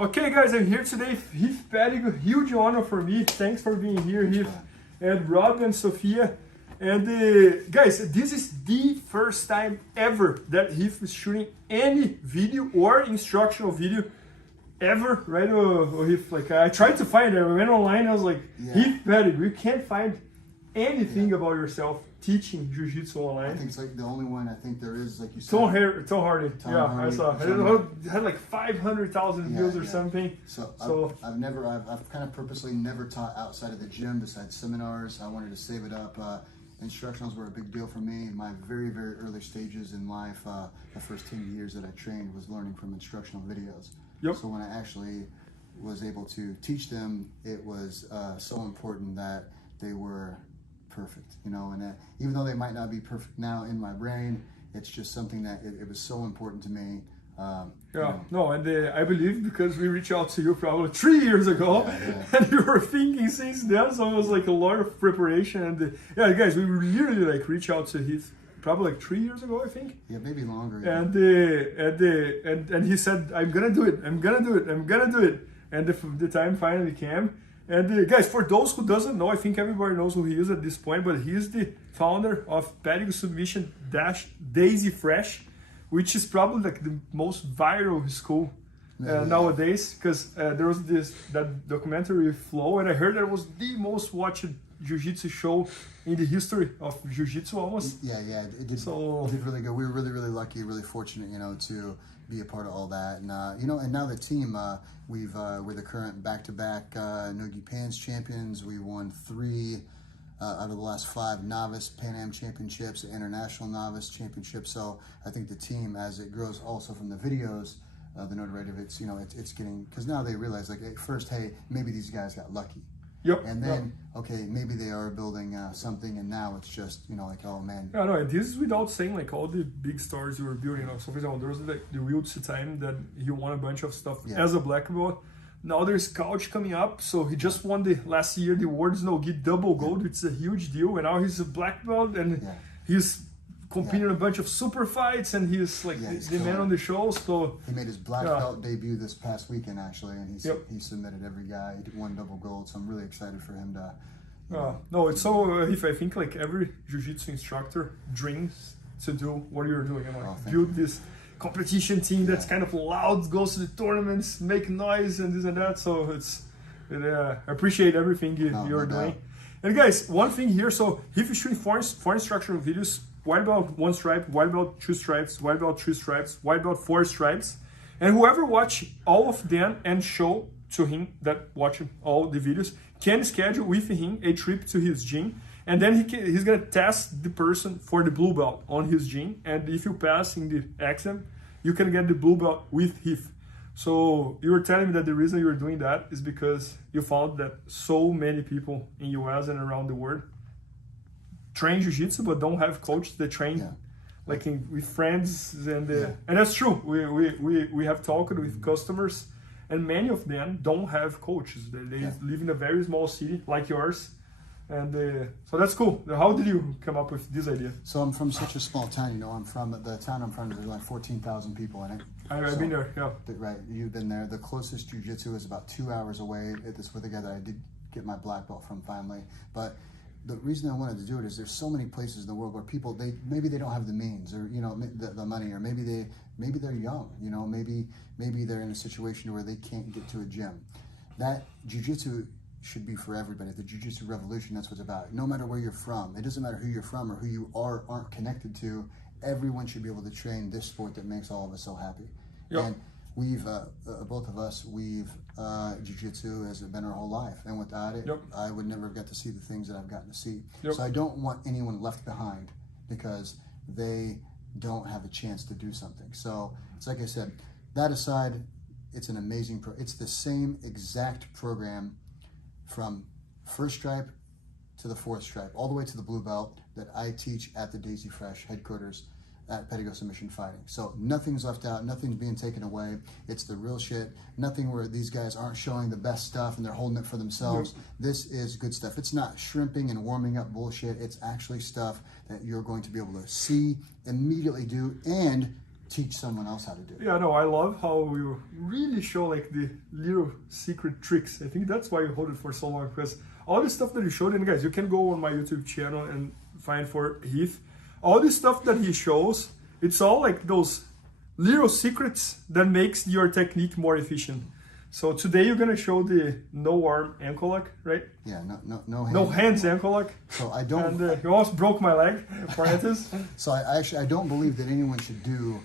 Okay, guys, I'm here today. Heath Pettigrew, huge honor for me. Thanks for being here, Heath, and Rob and Sophia. And guys, this is the first time ever that Heath is shooting any video or instructional video ever, right? Heath, like I tried to find it. I went online. I was like, Heath Pettigrew, you can't find anything about yourself teaching jiu-jitsu online. I think it's like the only one I think there is, like you said. Tom Hardy. I saw. It had like 500,000 views or something. So I've kind of purposely never taught outside of the gym besides seminars. I wanted to save it up. Instructionals were a big deal for me. In my very, very early stages in life, the first 10 years that I trained was learning from instructional videos. Yep. So when I actually was able to teach them, it was so important that they were perfect, you know, and even though they might not be perfect now in my brain, it's just something that it was so important to me. I believe because we reached out to you probably 3 years ago, and you were thinking since then, so it was like a lot of preparation. And guys, we literally like reached out to Heath probably like 3 years ago, I think. Yeah, maybe longer. And he said, I'm gonna do it. And the time finally came. And guys, for those who doesn't know, I think everybody knows who he is at this point, but he is the founder of Pettigrew Submission Daisy Fresh, which is probably like the most viral school nowadays, because there was that documentary with Flo, and I heard that it was the most watched jiu-jitsu show in the history of jiu-jitsu almost. Yeah, it did really good. We were really, really lucky, really fortunate, you know, to be a part of all that. And you know, and now the team, we're the current back-to-back Nogi Pans champions. We won 3 out of the last 5 novice Pan Am championships, international novice championships. So I think the team, as it grows also from the videos, the notoriety of it's, you know, it's getting, because now they realize, like, at first, hey, maybe these guys got lucky. Yep. And then, okay, maybe they are building something, and now it's just, you know, like, oh man. Yeah, no, this is without saying like all the big stars you were building. You know, so for example, there was like the Wiltse time that he won a bunch of stuff as a black belt. Now there's Couch coming up, so he just won last year the World's No-Gi double gold. It's a huge deal, and now he's a black belt, and he's competing in a bunch of super fights, and he's like the man on the show. So he made his black belt debut this past weekend actually, and he submitted every guy. He won double gold, so I'm really excited for him to. No, it's so. If I think like every jiu-jitsu instructor dreams to do what you're doing, and like build this competition team that's kind of loud, goes to the tournaments, make noise and this and that. So I appreciate everything you're doing. And guys, one thing here, so if you're shooting four instructional videos, white belt 1 stripe, white belt 2 stripes, white belt 3 stripes, white belt 4 stripes, and whoever watch all of them and show to him that watching all the videos can schedule with him a trip to his gym, and then he's gonna test the person for the blue belt on his gym, and if you pass in the exam, you can get the blue belt with Heath. So you were telling me that the reason you were doing that is because you found that so many people in US and around the world train jiu-jitsu but don't have coaches that train like with friends, and that's true. We have talked with customers, and many of them don't have coaches. They live in a very small city like yours. And so that's cool. How did you come up with this idea? So I'm from such a small town, you know. I'm from the town I'm from. There's like 14,000 people in it. I've been there, Right, you've been there. The closest jiu-jitsu is about 2 hours away. This with the guy that I did get my black belt from finally. But the reason I wanted to do it is there's so many places in the world where people maybe they don't have the means, or you know, the money, or maybe they're young, you know, maybe they're in a situation where they can't get to a gym. That jiu-jitsu should be for everybody. The jiu-jitsu revolution, that's what it's about. No matter where you're from, it doesn't matter who you're from or who you aren't connected to, everyone should be able to train this sport that makes all of us so happy. And we've both of us, jiu-jitsu has been our whole life, and without it I would never have got to see the things that I've gotten to see. So I don't want anyone left behind because they don't have a chance to do something. So it's like I said, that aside, it's an amazing it's the same exact program from 1st stripe to the 4th stripe, all the way to the blue belt, that I teach at the Daisy Fresh headquarters at Pettigrew Submission Fighting. So nothing's left out, nothing's being taken away. It's the real shit. Nothing where these guys aren't showing the best stuff and they're holding it for themselves. This is good stuff. It's not shrimping and warming up bullshit. It's actually stuff that you're going to be able to see, immediately do, and teach someone else how to do it. Yeah, no, I love how you really show like the little secret tricks. I think that's why you hold it for so long, because all the stuff that you showed, and guys, you can go on my YouTube channel and find for Heath. All the stuff that he shows, it's all like those little secrets that makes your technique more efficient. So today you're gonna show the no arm ankle lock, right? Yeah, no hands. No hands ankle lock. So I don't. And you almost broke my leg, parenthesis. So I don't believe that anyone should do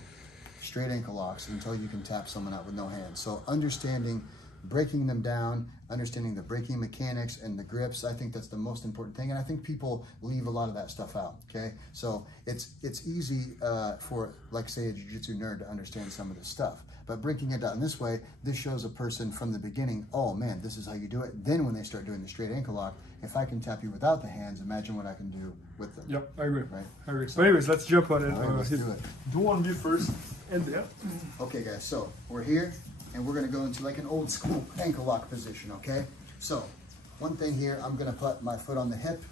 straight ankle locks until you can tap someone out with no hands. So understanding, breaking them down, understanding the breaking mechanics and the grips, I think that's the most important thing. And I think people leave a lot of that stuff out, okay? So it's easy for, like, say, a jiu-jitsu nerd to understand some of this stuff. But breaking it down this way, this shows a person from the beginning, oh man, this is how you do it. Then when they start doing the straight ankle lock, if I can tap you without the hands, imagine what I can do with them. Yep, I agree. Right? I agree. So anyways, let's jump on it. All right, let's do it. Do one me first, and yeah. Okay guys, so we're here and we're gonna go into like an old school ankle lock position, okay? So one thing here, I'm gonna put my foot on the hip.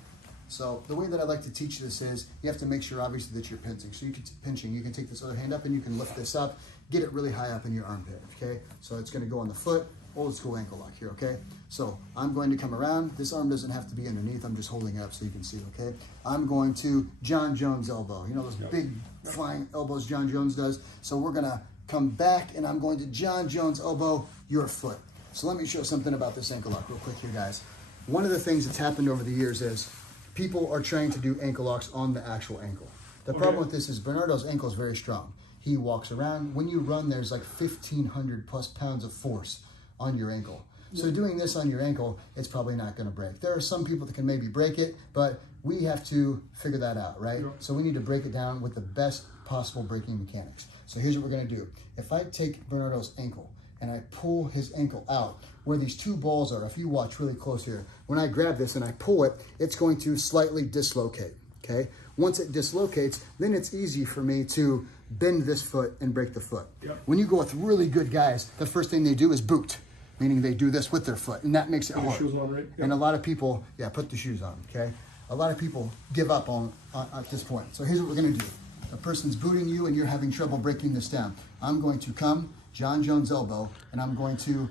So the way that I like to teach this is you have to make sure obviously that you're pinching. So you can take this other hand up and you can lift this up, get it really high up in your armpit, okay? So it's gonna go on the foot, old school ankle lock here, okay? So I'm going to come around. This arm doesn't have to be underneath. I'm just holding it up so you can see, okay? I'm going to John Jones elbow. You know those big flying elbows John Jones does? So we're gonna come back and I'm going to John Jones elbow your foot. So let me show something about this ankle lock real quick here, guys. One of the things that's happened over the years is people are trying to do ankle locks on the actual ankle. The problem with this is Bernardo's ankle is very strong. He walks around. When you run, there's like 1,500 plus pounds of force on your ankle. So doing this on your ankle, it's probably not gonna break. There are some people that can maybe break it, but we have to figure that out, right? Yeah. So we need to break it down with the best possible breaking mechanics. So here's what we're gonna do. If I take Bernardo's ankle and I pull his ankle out, where these two balls are, if you watch really close here, when I grab this and I pull it, it's going to slightly dislocate, okay? Once it dislocates, then it's easy for me to bend this foot and break the foot. Yep. When you go with really good guys, the first thing they do is boot, meaning they do this with their foot, and that makes it hard. Shoes on, right? Yep. And a lot of people, put the shoes on, okay? A lot of people give up on at this point. So here's what we're gonna do. A person's booting you and you're having trouble breaking this down. I'm going to come, John Jones elbow, and I'm going to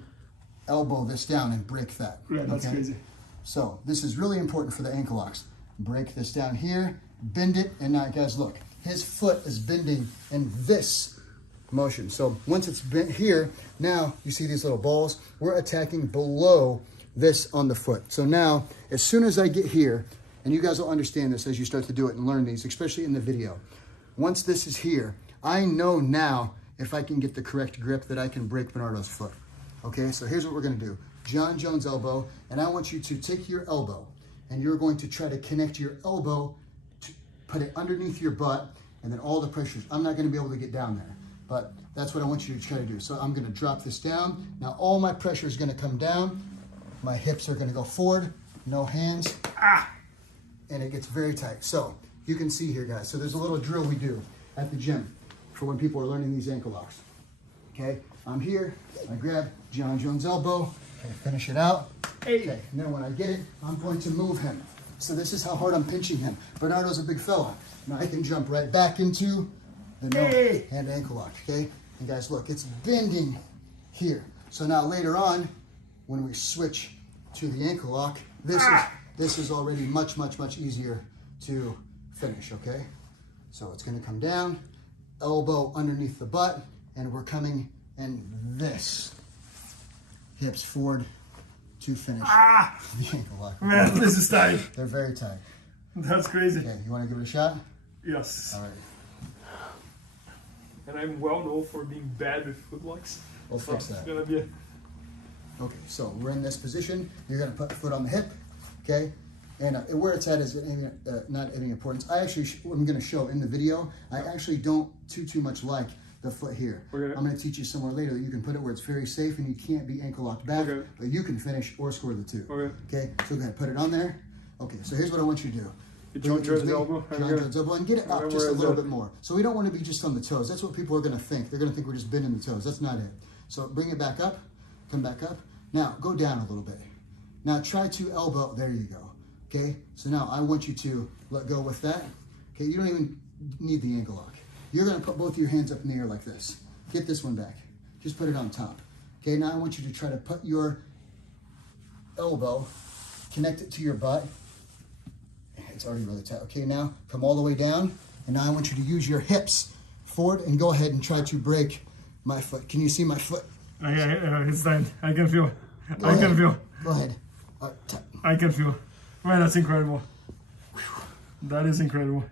elbow this down and break that. Yeah, that's crazy. So this is really important for the ankle locks. Break this down here, bend it, and now guys look, his foot is bending in this motion. So once it's bent here, now you see these little balls, we're attacking below this on the foot. So now, as soon as I get here, and you guys will understand this as you start to do it and learn these, especially in the video. Once this is here, I know now if I can get the correct grip that I can break Bernardo's foot. Okay, so here's what we're gonna do. John Jones elbow, and I want you to take your elbow and you're going to try to connect your elbow, to put it underneath your butt, and then all the pressures. I'm not gonna be able to get down there, but that's what I want you to try to do. So I'm gonna drop this down. Now all my pressure is gonna come down. My hips are gonna go forward, no hands. And it gets very tight. So you can see here, guys. So there's a little drill we do at the gym for when people are learning these ankle locks. Okay, I'm here, I grab John Jones elbow, okay, finish it out. Okay, and then when I get it, I'm going to move him. So this is how hard I'm pinching him. Bernardo's a big fella. Now I can jump right back into the no hand ankle lock, okay? And guys, look, it's bending here. So now later on, when we switch to the ankle lock, this is already much, much, much easier to finish, okay? So it's gonna come down, elbow underneath the butt, and we're coming in this. Hips forward to finish the ankle lock. Okay? Man, this is tight. They're very tight. That's crazy. Okay, you wanna give it a shot? Yes. All right. And I'm well known for being bad with footlocks. We'll fix that. It's gonna be Okay, so we're in this position. You're gonna put the foot on the hip, okay? And where it's at is not any importance. I'm gonna show in the video, I actually don't too much like the foot here. Okay. I'm gonna teach you somewhere later that you can put it where it's very safe and you can't be ankle locked back, but you can finish or score the two. Okay, so we're gonna put it on there. Okay, so here's what I want you to do. John Jones elbow. And get it up just a little bit more. So we don't want to be just on the toes. That's what people are gonna think. They're gonna think we're just bending the toes. That's not it. So bring it back up, come back up. Now go down a little bit. Now try to elbow, there you go. Okay, so now I want you to let go with that. Okay, you don't even need the ankle lock. you're gonna put both of your hands up in the air like this. Get this one back. Just put it on top. Okay, now I want you to try to put your elbow, connect it to your butt. It's already really tight. Okay, now come all the way down, and now I want you to use your hips forward and go ahead and try to break my foot. Can you see my foot? It's done. I can feel. Go I ahead. can feel. Go ahead. I can feel. Man, that's incredible. That is incredible.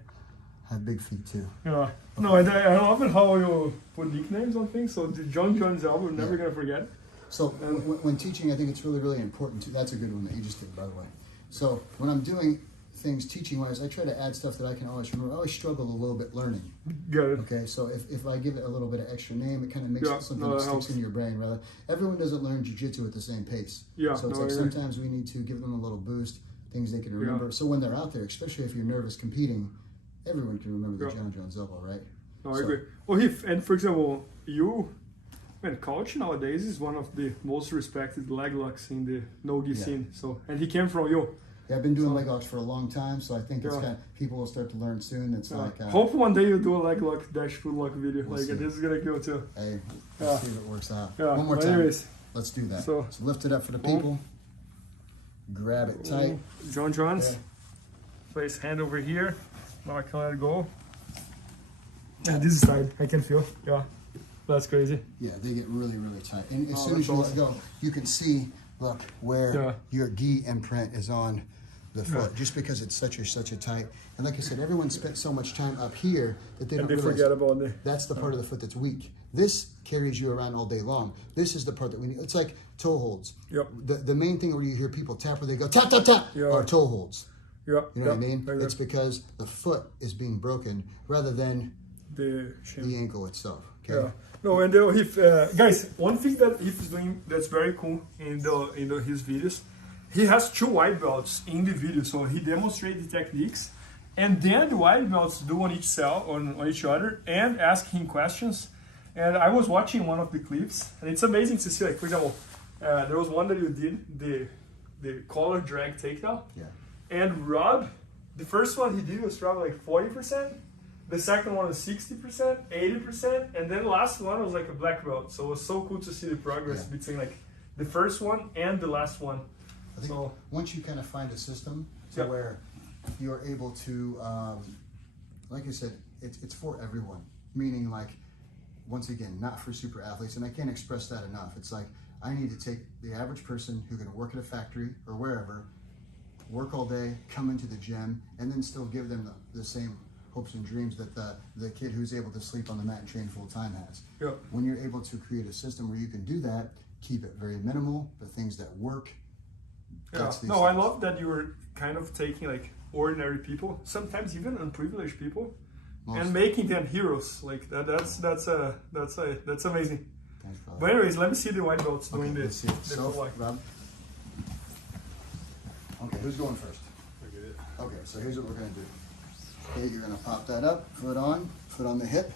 I have big feet too. Yeah. No, I love it how you put nicknames on things. So the John John's album, I'm never gonna forget. So when teaching, I think it's really, really important to, that's a good one that you just did, by the way. So when I'm doing things teaching-wise, I try to add stuff that I can always remember. I always struggle a little bit learning. Got it. Okay, so if I give it a little bit of extra name, it kind of makes it something that that sticks helps. in your brain. Rather, everyone doesn't learn jiu-jitsu at the same pace. Yeah, so it's no, like I agree. sometimes we need to give them a little boost, things they can remember. So when they're out there, especially if you're nervous competing, everyone can remember the John Jones elbow, right? No, I agree. Well, and for example, coach nowadays is one of the most respected leg locks in the no-gi scene. So, and he came from you. Yeah, I've been doing leg locks for a long time, so I think it's kind of, people will start to learn soon. It's like hope one day you do a leg lock dash foot lock video. We'll like see. this is gonna go too. Hey, let's see if it works out. Yeah. One more time. Anyways, Let's do that. So lift it up for the people. Grab it tight. John John's. Place hand over here. Now I can let it go. Yeah, this is tight. I can feel. Yeah, that's crazy. Yeah, they get really, really tight. And as soon as you let go, you can see, look, where your gi imprint is on the foot, just because it's such a tight. And like I said, everyone spent so much time up here that they don't realize forget about it. that's the part of the foot that's weak. This carries you around all day long. This is the part that we need. It's like toe holds. Yep. The main thing where you hear people tap, where they go tap, tap, tap, are toe holds. Yep. You know what I mean? It's because the foot is being broken rather than the ankle itself. Okay. Yeah. No, and guys, one thing that he's doing that's very cool in his videos, he has 2 white belts in the video, so he demonstrates the techniques, and then the white belts do on each cell on each other and ask him questions. And I was watching one of the clips, and it's amazing to see. Like, for example, there was one that you did the collar drag takedown. Yeah. And Rob, the first one he did was probably like 40%. The second one was 60%, 80%, and then the last one was like a black belt. So it was so cool to see the progress between like the first one and the last one. I think once you kind of find a system to where you're able to, like I said, it's for everyone. Meaning, like, once again, not for super athletes, and I can't express that enough. It's like I need to take the average person who can work at a factory or wherever, work all day, come into the gym, and then still give them the same hopes and dreams that the kid who's able to sleep on the mat and train full time has. Yep. When you're able to create a system where you can do that, keep it very minimal, the things that work. Yeah. No, I love that you were kind of taking like ordinary people, sometimes even unprivileged people, and making them heroes. Like that's amazing. Thanks, brother. But anyways, let me see the white belts doing Let's this. see it. So, Rob. Okay, who's going first? Okay, so here's what we're gonna do. Okay, you're gonna pop that up, foot on the hip.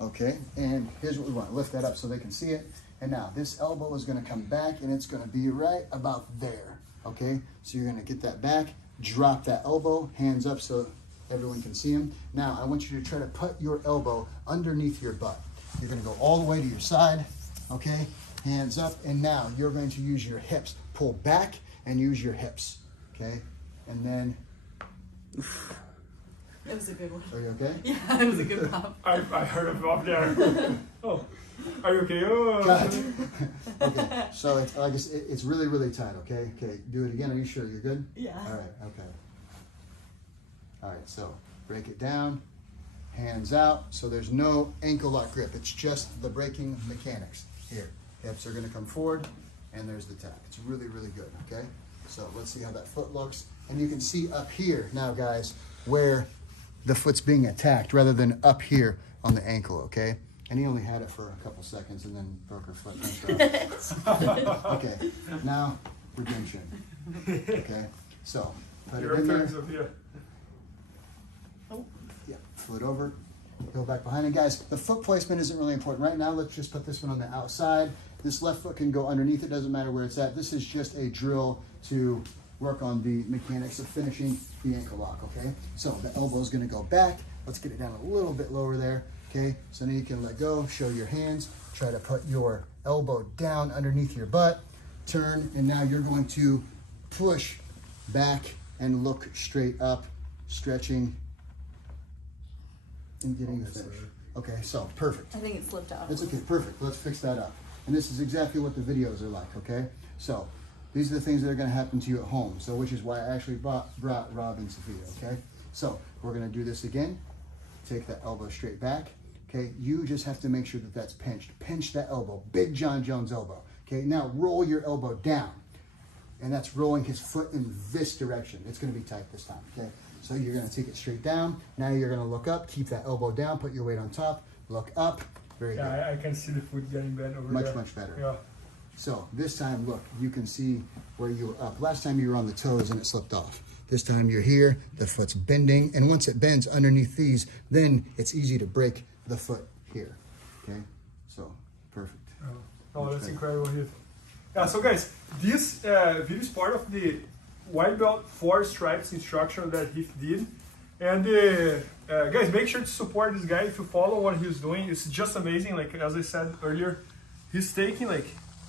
Okay, and here's what we want. Lift that up so they can see it. And now this elbow is gonna come back and it's gonna be right about there. Okay, so you're gonna get that back, drop that elbow, hands up so everyone can see them. Now I want you to try to put your elbow underneath your butt. You're gonna go all the way to your side, okay? Hands up, and now you're going to use your hips. Pull back and use your hips, okay? And then... That was a good one. Are you okay? Yeah, it was a good pop. I heard a pop there. Oh, are you okay? Oh. Okay, so it's, like it's really, really tight, okay? Okay, do it again. Are you sure you're good? Yeah. All right, okay. All right, so break it down, hands out. So there's no ankle lock grip. It's just the breaking mechanics. Here, hips are gonna come forward, and there's the tap. It's really, really good, okay? So let's see how that foot looks. And you can see up here now, guys, where the foot's being attacked rather than up here on the ankle, okay? And he only had it for a couple seconds and then broke her foot. Okay, now redemption. Okay, so put it in there. Yeah, foot over, go back behind. And guys, the foot placement isn't really important. Right now, let's just put this one on the outside. This left foot can go underneath. It doesn't matter where it's at. This is just a drill to work on the mechanics of finishing the ankle lock, okay? So the elbow is gonna go back. Let's get it down a little bit lower there. Okay, so now you can let go, show your hands, try to put your elbow down underneath your butt, turn, and now you're going to push back and look straight up, stretching and getting the finish. Okay, so perfect. I think it slipped out. That's okay, perfect. Let's fix that up. And this is exactly what the videos are like, okay? So these are the things that are gonna happen to you at home. So which is why I actually brought Rob and Sophia, okay? So we're gonna do this again. Take that elbow straight back, okay? You just have to make sure that that's pinched. Pinch that elbow, big John Jones elbow. Okay, now roll your elbow down. And that's rolling his foot in this direction. It's gonna be tight this time, okay? So you're gonna take it straight down. Now you're gonna look up, keep that elbow down, put your weight on top, look up. Very good. Yeah, I can see the foot getting bent over there. Much better. Yeah. So this time, look, you can see where you were up. Last time you were on the toes and it slipped off. This time you're here, the foot's bending, and once it bends underneath these, then it's easy to break the foot here, okay? So, perfect. Oh, that's incredible, Heath. Yeah, so guys, this video is part of the white belt 4 stripes instruction that Heath did. And guys, make sure to support this guy if you follow what he's doing. It's just amazing. Like, as I said earlier, he's taking like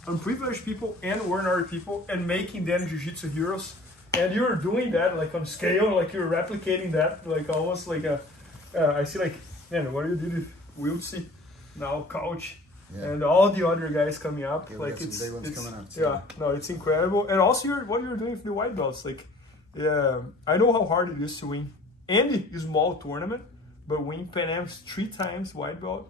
unprivileged people and ordinary people and making them jiu-jitsu heroes. And you're doing that like on scale, like you're replicating that, like almost like a, I see like, man, what you did with Wiltsy, now Couch, and all the other guys coming up. Yeah, like it's coming up too. yeah, no, it's incredible. And also what you're doing with the white belts, like, I know how hard it is to win any small tournament, but win Pan Am's 3 times white belt,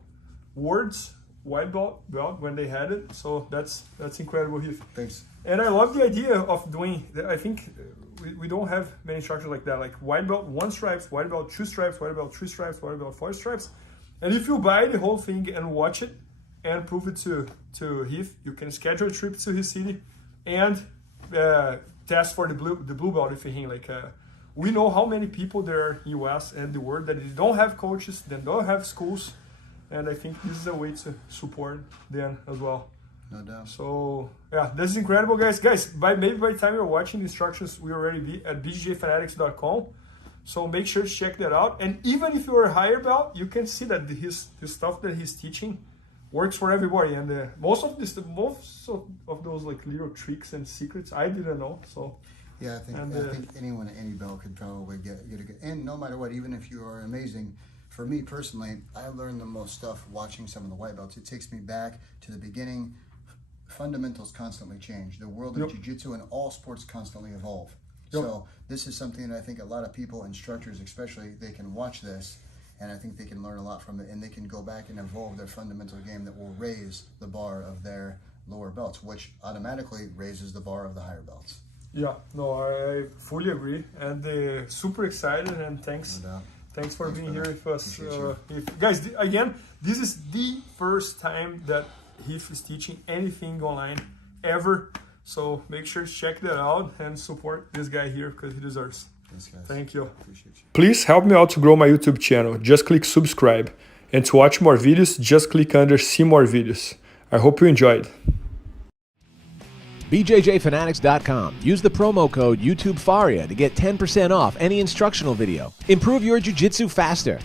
Worlds white belt when they had it. So that's incredible, Heath. Thanks. And I love the idea of doing that. I think we don't have many instructors like that, like white belt 1 stripes, white belt 2 stripes, white belt 3 stripes, white belt 4 stripes. And if you buy the whole thing and watch it and prove it to Heath, you can schedule a trip to his city and test for the blue belt if you think like. We know how many people there are in US and the world that they don't have coaches, they don't have schools, and I think this is a way to support them as well. No doubt. So yeah, this is incredible, guys. Maybe by the time you're watching the instructions, we already be at bjjfanatics.com. So make sure to check that out. And even if you're a higher belt, you can see that his stuff that he's teaching works for everybody. And most of those like little tricks and secrets I didn't know. So. Yeah, I think anyone at any belt could probably get a good. And no matter what, even if you are amazing, for me personally, I learned the most stuff watching some of the white belts. It takes me back to the beginning. Fundamentals constantly change. The world of jiu-jitsu and all sports constantly evolve. So this is something that I think a lot of people, instructors especially, they can watch this, and I think they can learn a lot from it, and they can go back and evolve their fundamental game that will raise the bar of their lower belts, which automatically raises the bar of the higher belts. Yeah, no, I fully agree, and super excited, and thanks for being here with us. Guys, again, this is the first time that Heath is teaching anything online ever, so make sure to check that out and support this guy here because he deserves. Thanks, guys. Thank you. Appreciate you. Please help me out to grow my YouTube channel. Just click subscribe, and to watch more videos, just click under see more videos. I hope you enjoyed. BJJFanatics.com. Use the promo code YouTubeFaria to get 10% off any instructional video. Improve your jiu-jitsu faster.